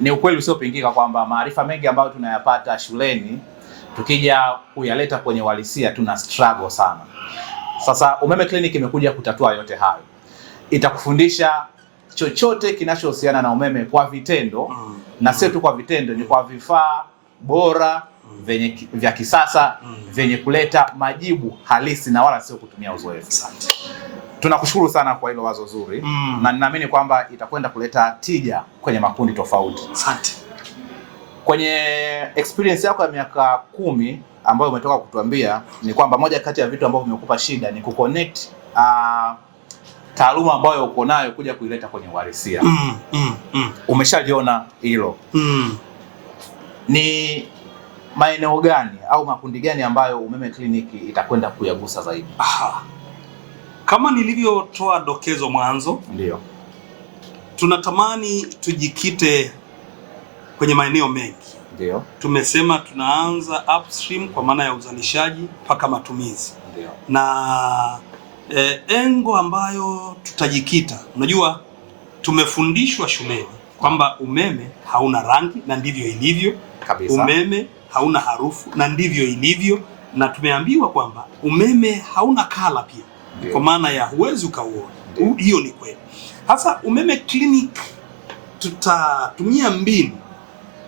Ni ukweli usiopingika kwamba maarifa mengi ambayo tunayapata shuleni tukija kuyaleta kwenye uhalisia tuna struggle sana. Sasa Umeme Clinic imekuja kutatua yote hayo. Itakufundisha chochote kinachohusiana na umeme kwa vitendo, na sio tu kwa vitendo, ni kwa vifaa bora vya kisasa vyenye kuleta majibu halisi na wala sio kutumia uzoefu. Tunakushukuru sana kwa hilo wazo zuri na ninaamini kwamba itakwenda kuleta tija kwenye makundi tofauti. Asante. Kwenye experience yako ya miaka 10 ambayo umetoka kutuambia, ni kwamba moja kati ya vitu ambavyo vimekupa shida ni kuconnect taaluma ambayo uko nayo kuja kuileta kwenye uhalisia. Umeshaliona hilo. Ni maeneo gani au makundi gani ambayo Umeme Clinic itakwenda kuyagusa zaidi? Kama nilivyotoa dokezo mwanzo, ndio tunatamani tujikite kwenye maeneo mengi. Ndio tumesema tunaanza upstream kwa maana ya uzalishaji mpaka matumizi. Ndio. Na engo ambayo tutajikita, unajua tumefundishwa shuleni kwamba umeme hauna rangi na ndivyo ilivyo kabisa. Umeme hauna harufu na ndivyo ilivyo, na tumeambiwa kwamba umeme hauna kala pia. Ndiyo. Kwa maana ya huwezi ukauona. Hiyo ni kweli. Hasa Umeme Clinic tutatumia mbinu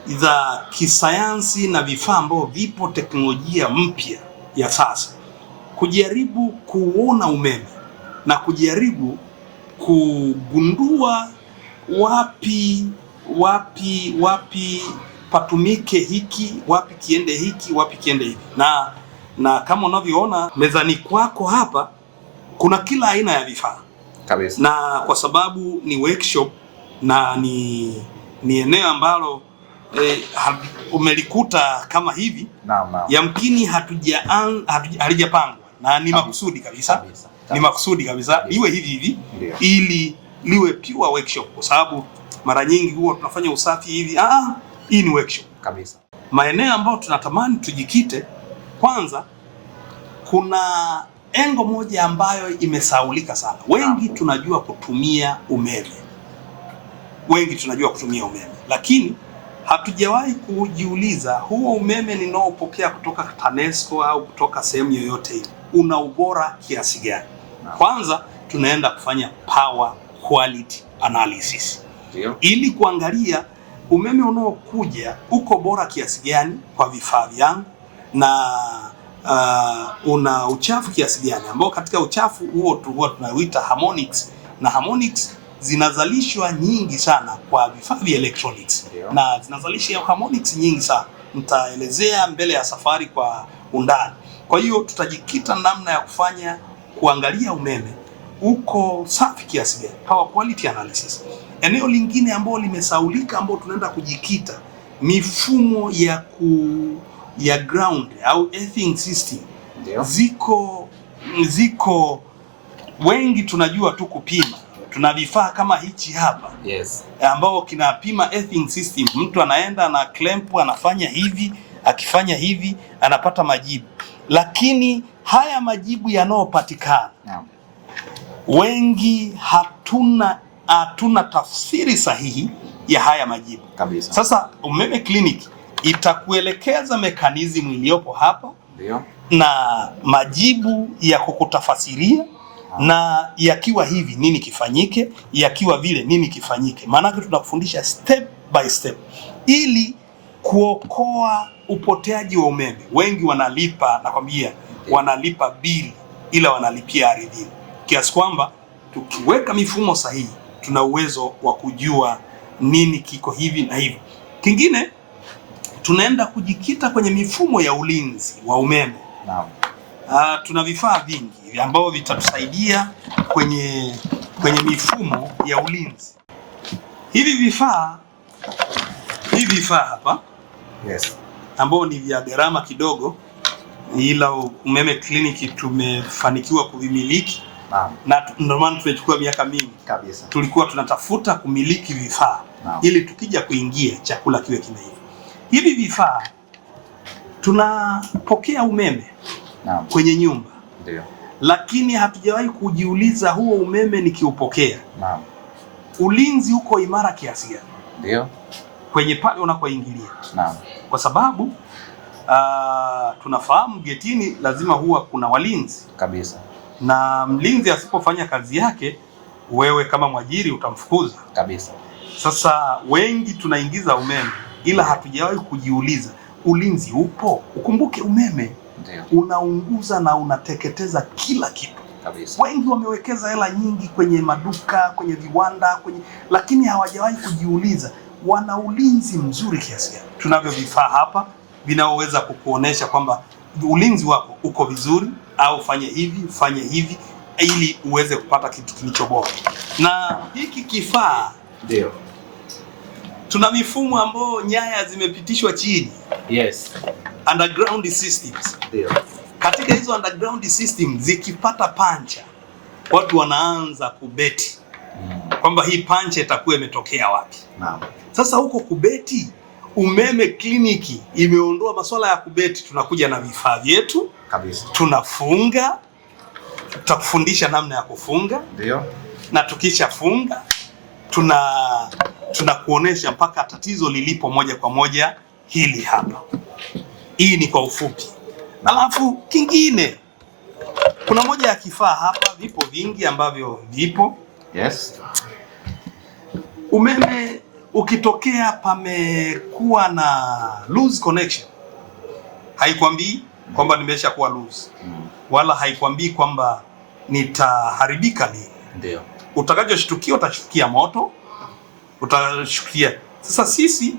za kisayansi na vifaa ambavyo vipo, teknolojia mpya ya sasa, kujaribu kuona umeme na kujaribu kugundua wapi patumike hiki, wapi kiende hiki, wapi kiende hivi. Na kama unavyoona mezani kwako hapa kuna kila aina ya vifaa kabisa. Na kwa sababu ni workshop na ni eneo ambalo umelikuta kama hivi, yamkini halijapangwa na ni makusudi kabisa. Ni makusudi kabisa iwe hivi hivi ili liwe pure workshop, kwa sababu mara nyingi huwa tunafanya usafi hivi. Hii ni workshop kabisa. Maeneo ambayo tunatamani tujikite, kwanza kuna engo moja ambayo imesaulika sana. Wengi tunajua kutumia umeme. Lakini hatujawahi kujiuliza huo umeme ninaopokea kutoka TANESCO au kutoka sehemu yoyote ile una ubora kiasi gani? Kwanza tunaenda kufanya power quality analysis. Ili kuangalia umeme unaokuja uko bora kiasi gani kwa vifaa vyangu, na una uchafu kiasi gani, ambao katika uchafu huo huwa tunauita harmonics, na harmonics zinazalishwa nyingi sana kwa vifaa vya electronics. Na zinazalisha harmonics nyingi sana, nitaelezea mbele ya safari kwa undani. Kwa hiyo tutajikita namna ya kufanya kuangalia umeme uko safi kiasi gani, power quality analysis. Eneo lingine ambalo limesaulika ambalo tunaenda kujikita, mifumo ya ground au earthing system. Ziko wengi tunajua tu kupima. Tuna vifaa kama hichi hapa, ambao kinapima earthing system. Mtu anaenda na clamp anafanya hivi, akifanya hivi anapata majibu. Lakini haya majibu yanayopatikana, wengi hatuna tafsiri sahihi ya haya majibu kabisa. Sasa Umeme Clinic itakuelekeza mekanizmu iliyopo hapa. Ndio. Na majibu ya kukutafasiria, na yakiwa hivi nini kifanyike, yakiwa vile nini kifanyike. Maana tunakufundisha step by step ili kuokoa upoteaji wa umeme. Wengi wanalipa, nakwambia, wanalipa bili ila wanalipia ardhini, kiasi kwamba tukiweka mifumo sahihi tuna uwezo wa kujua nini kiko hivi na hivyo. Kingine tunaenda kujikita kwenye mifumo ya ulinzi wa umeme. Tuna vifaa vingi ambavyo vitatusaidia kwenye mifumo ya ulinzi. Hivi vifaa hapa, ambao ni vya gharama kidogo, ila Umeme Clinic tumefanikiwa kuvimiliki. Na ndio maana tumechukua miaka mingi kabisa. Tulikuwa tunatafuta kumiliki vifaa ili tukija kuingia chakula kiwe kimeiva. Hivi vifaa tunapokea umeme kwenye nyumba. Ndio. Lakini hatujawahi kujiuliza huo umeme nikiupokea, ulinzi uko imara kiasi gani? Ndio. kwenye pale unakoingilia. Naam. Kwa sababu tunafahamu getini lazima huwa kuna walinzi kabisa, na mlinzi asipofanya kazi yake, wewe kama mwajiri utamfukuza kabisa. Sasa wengi tunaingiza umeme, ila hatujawahi kujiuliza ulinzi upo. Ukumbuke umeme unaunguza na unateketeza kila kitu kabisa. Wengi wamewekeza hela nyingi kwenye maduka, kwenye viwanda, lakini hawajawahi kujiuliza wana ulinzi mzuri kiasi gani. Tunavyo vifaa hapa vinaoweza kukuonesha kwamba ulinzi wako uko vizuri, au fanye hivi ili uweze kupata kitu kilicho bora. Na hiki kifaa ndio tuna mifumo ambayo nyaya zimepitishwa chini. Yes. Underground systems. Ndio. Katika hizo underground systems zikipata pancha, watu wanaanza kubeti kwamba hii pancha itakuwa imetokea wapi. Naam. Sasa huko kubeti, Umeme Kliniki imeondoa masuala ya kubeti. Tunakuja na vifaa vyetu kabisa, tunafunga, tutakufundisha namna ya kufunga. Ndio. Na tukishafunga tunakuonesha mpaka tatizo lilipo moja kwa moja. Hili hapa, hii ni kwa ufupi. Alafu kingine, kuna moja ya kifaa hapa, vipo vingi ambavyo vipo. Yes. Umeme ukitokea pamekuwa na loose connection, haikwambii kwamba nimesha kuwa loose, wala haikwambii kwamba nitaharibika lini. Ndio. Utakachoshtukia, utashtukia moto, utashtukia. Sasa sisi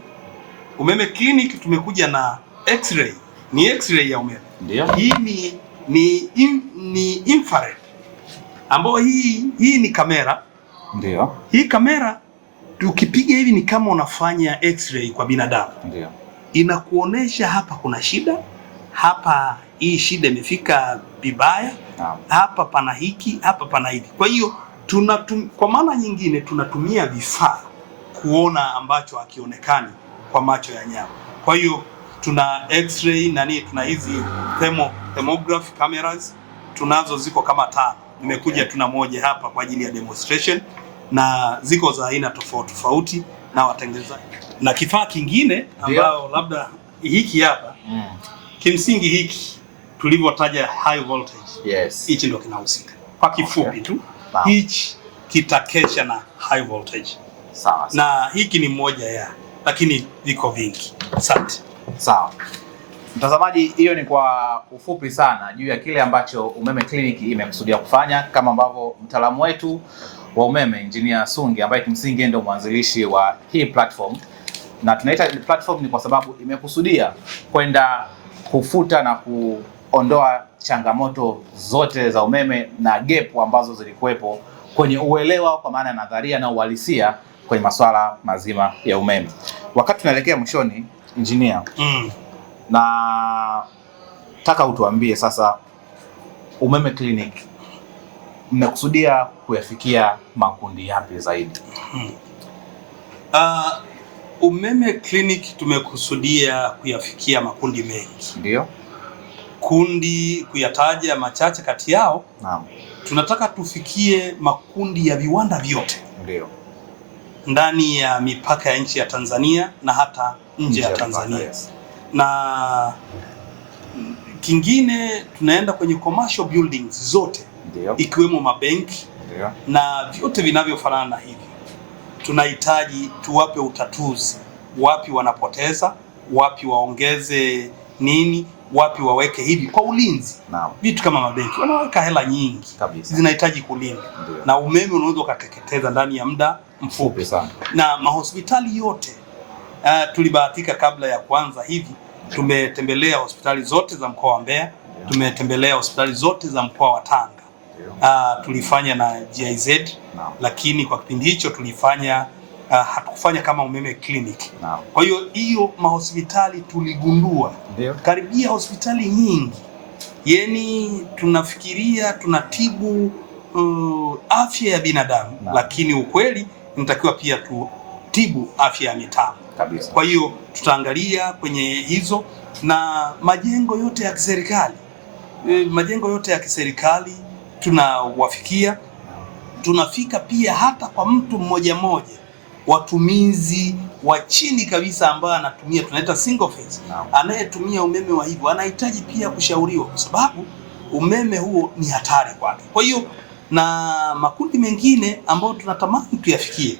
Umeme Clinic tumekuja na x-ray. Ni x-ray ya umeme. Ndio. Hii ni infrared, ambayo hii ni kamera. Ndio. Hii kamera tukipiga hivi ni kama unafanya x-ray kwa binadamu. Ndio. Inakuonesha hapa kuna shida, hapa hii shida imefika vibaya, hapa pana hiki, hapa pana hivi. Kwa hiyo kwa maana nyingine tunatumia vifaa kuona ambacho hakionekani kwa macho ya nyama. Kwa hiyo tuna x-ray tuna hizi thermograph cameras, tunazo ziko kama 5. Nimekuja tuna moja hapa kwa ajili ya demonstration, na ziko za aina tofauti tofauti na watengenezaji. Na kifaa kingine ambao labda hiki hapa, kimsingi hiki tulivyotaja high voltage. Yes. Hichi ndio kinahusika. Kwa kifupi tu, hichi kitakesha na high voltage. Sawa. Na hiki ni moja ya, lakini viko vingi. Asante. Sawa. Mtazamaji, hiyo ni kwa ufupi sana juu ya kile ambacho Umeme Clinic imekusudia kufanya, kama ambavyo mtaalamu wetu wa umeme Engineer Sungi, ambaye kimsingi ndio mwanzilishi wa hii platform, na tunaita platform ni kwa sababu imekusudia kwenda kufuta na kuondoa changamoto zote za umeme na gap ambazo zilikuwepo kwenye uelewa, kwa maana ya nadharia na uhalisia kwenye masuala mazima ya umeme. Wakati tunaelekea mwishoni, engineer, na taka utuambie sasa, Umeme Clinic mmekusudia kuyafikia makundi yapi zaidi? Umeme Clinic tumekusudia kuyafikia makundi mengi. Ndio. Kundi kuyataja machache kati yao. Naam. Tunataka tufikie makundi ya viwanda vyote. Ndio. Ndani ya mipaka ya nchi ya Tanzania na hata nje ya Tanzania. Na kingine, tunaenda kwenye commercial buildings zote. Ndio. Ikiwemo mabenki. Ndio. Na vyote vinavyofanana na hivi. Tunahitaji tuwape utatuzi, wapi wanapoteza, wapi waongeze nini, wapi waweke hivi kwa ulinzi. Naam. Vitu kama mabenki wanaweka hela nyingi kabisa, zinahitaji kulinda. Na umeme unaweza ukateketeza ndani ya muda mfupi sana. Na mahospitali yote, tulibahatika kabla ya kuanza hivi, tumetembelea hospitali zote za mkoa wa Mbeya, tumetembelea hospitali zote za mkoa wa Tanga. Tulifanya na GIZ, lakini kwa kipindi hicho tulifanya hatukufanya kama Umeme Clinic. Kwa hiyo mahospitali tuligundua karibia hospitali nyingi, yani tunafikiria tunatibu afya ya binadamu, lakini ukweli nitakiwa pia tutibu afya ya mitambo kabisa. Kwa hiyo tutaangalia kwenye hizo, na majengo yote ya kiserikali tunawafikia. Tunafika pia hata kwa mtu mmoja mmoja watumizi wa chini kabisa ambao anatumia, tunaita single phase, anayetumia umeme wa hivyo anahitaji pia kushauriwa, kwa sababu umeme huo ni hatari kwake. Kwa hiyo na makundi mengine ambayo tunatamani tuyafikie,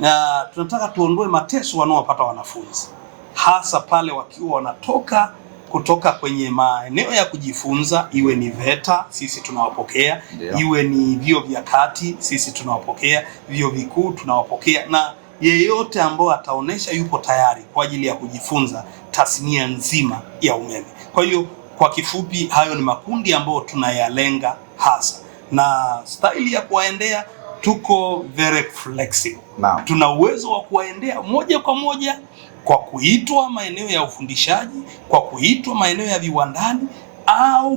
na tunataka tuondoe mateso wanaopata wanafunzi, hasa pale wakiwa wanatoka kutoka kwenye maeneo ya kujifunza, iwe ni VETA sisi tunawapokea, iwe ni vyuo vya kati sisi tunawapokea, vyuo vikuu tunawapokea, na yeyote ambao ataonesha yupo tayari kwa ajili ya kujifunza tasnia nzima ya umeme. Kwa hiyo kwa kifupi, hayo ni makundi ambayo tunayalenga hasa, na staili ya kuwaendea tuko very flexible. Tuna uwezo wa kuwaendea moja kwa moja kwa kuitwa maeneo ya ufundishaji, kwa kuitwa maeneo ya viwandani, au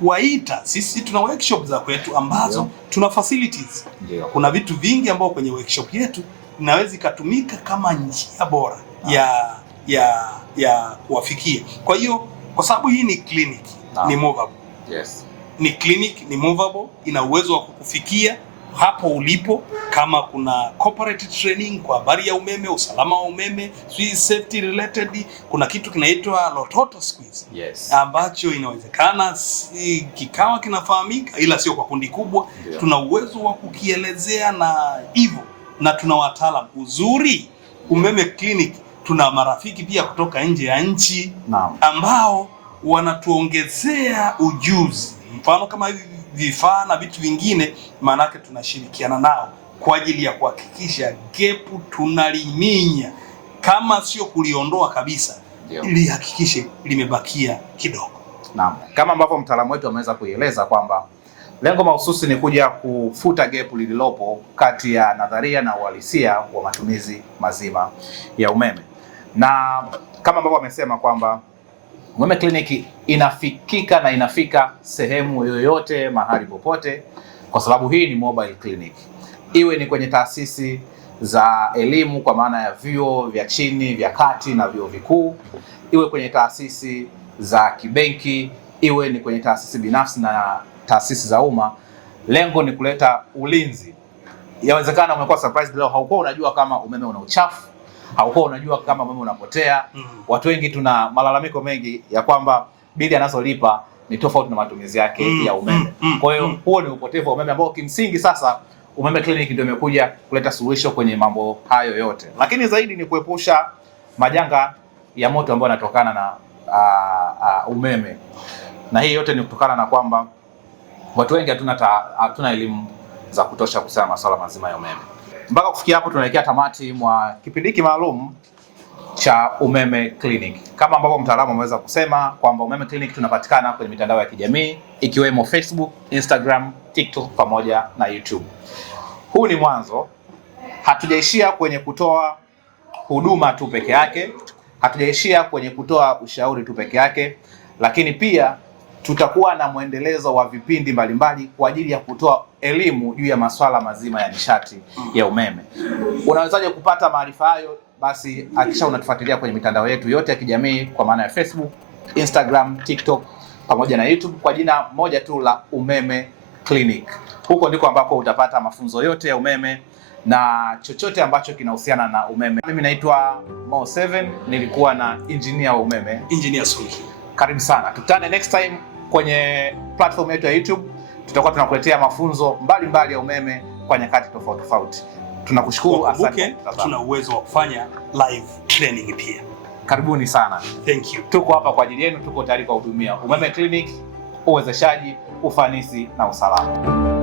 kuwaita. Sisi tuna workshop za kwetu ambazo tuna facilities. Kuna vitu vingi ambao kwenye workshop yetu inaweza ikatumika kama njia bora ya kuwafikia. Kwa hiyo kwa sababu hii ni clinic, ni movable. Ni clinic, ni movable, ina uwezo wa kukufikia hapo ulipo. Kama kuna corporate training kwa habari ya umeme, usalama wa umeme, safety related, kuna kitu kinaitwa Lototo squeeze, ambacho inawezekana kikawa kinafahamika ila sio kwa kundi kubwa. Tuna uwezo wa kukielezea na hivyo, na tuna wataalamu. Uzuri Umeme Clinic tuna marafiki pia kutoka nje ya nchi ambao wanatuongezea ujuzi, mfano kama hivi vifaa na vitu vingine, maanake tunashirikiana nao kwa ajili ya kuhakikisha gepu tunaliminya, kama sio kuliondoa kabisa, ili hakikishe limebakia kidogo. Naam, kama ambavyo mtaalamu wetu ameweza kuieleza kwamba lengo mahususi ni kuja kufuta gepu lililopo kati ya nadharia na uhalisia wa matumizi mazima ya umeme, na kama ambavyo amesema kwamba Umeme Clinic inafikika na inafika sehemu yoyote mahali popote, kwa sababu hii ni mobile clinic. Iwe ni kwenye taasisi za elimu kwa maana ya vyuo vya chini, vya kati na vyuo vikuu, iwe kwenye taasisi za kibenki, iwe ni kwenye taasisi binafsi na taasisi za umma. Lengo ni kuleta ulinzi. Yawezekana umekuwa surprised leo, haukuwa unajua kama umeme una uchafu, haukuwa unajua kama umeme unapotea. Watu wengi tuna malalamiko mengi ya kwamba bili anazolipa ni tofauti na matumizi yake ya umeme. Kwa hiyo huo ni upotevu wa umeme ambao kimsingi sasa Umeme Clinic ndio imekuja kuleta suluhisho kwenye mambo hayo yote. Lakini zaidi ni kuepusha majanga ya moto ambayo yanatokana na umeme. Na hii yote ni kutokana na kwamba watu wengi hatuna elimu za kutosha kuhusiana na masuala mazima ya umeme. Mpaka kufikia hapo tunaelekea tamati mwa kipindi hiki maalum cha Umeme Clinic. Kama ambavyo mtaalamu ameweza kusema kwamba Umeme Clinic tunapatikana kwenye mitandao ya kijamii ikiwemo Facebook, Instagram, TikTok pamoja na YouTube. Huu ni mwanzo. Hatujaishia kwenye kutoa huduma tu peke yake, hatujaishia kwenye kutoa ushauri tu peke yake, lakini pia tutakuwa na mwendelezo wa vipindi mbalimbali kwa ajili ya kutoa elimu juu ya masuala mazima ya nishati ya umeme. Unawezaje kupata maarifa hayo? Basi hakikisha unatufuatilia kwenye mitandao yetu yote ya kijamii kwa maana ya Facebook, Instagram, TikTok pamoja na YouTube kwa jina moja tu la Umeme Clinic. Huko ndiko ambako utapata mafunzo yote ya umeme na chochote ambacho kinahusiana na umeme. Mimi naitwa Mo7, nilikuwa na engineer wa umeme, Engineer Sunki. Karibu sana. Tukutane next time kwenye platform yetu ya YouTube. Tutakuwa tunakuletea mafunzo mbalimbali ya umeme kwa nyakati tofauti tofauti. Tunakushukuru, asante. Tuna uwezo wa kufanya live training pia. Karibuni sana. Thank you. Tuko hapa kwa ajili yenu, tuko tayari kuwahudumia. Umeme Clinic, uwezeshaji, ufanisi na usalama.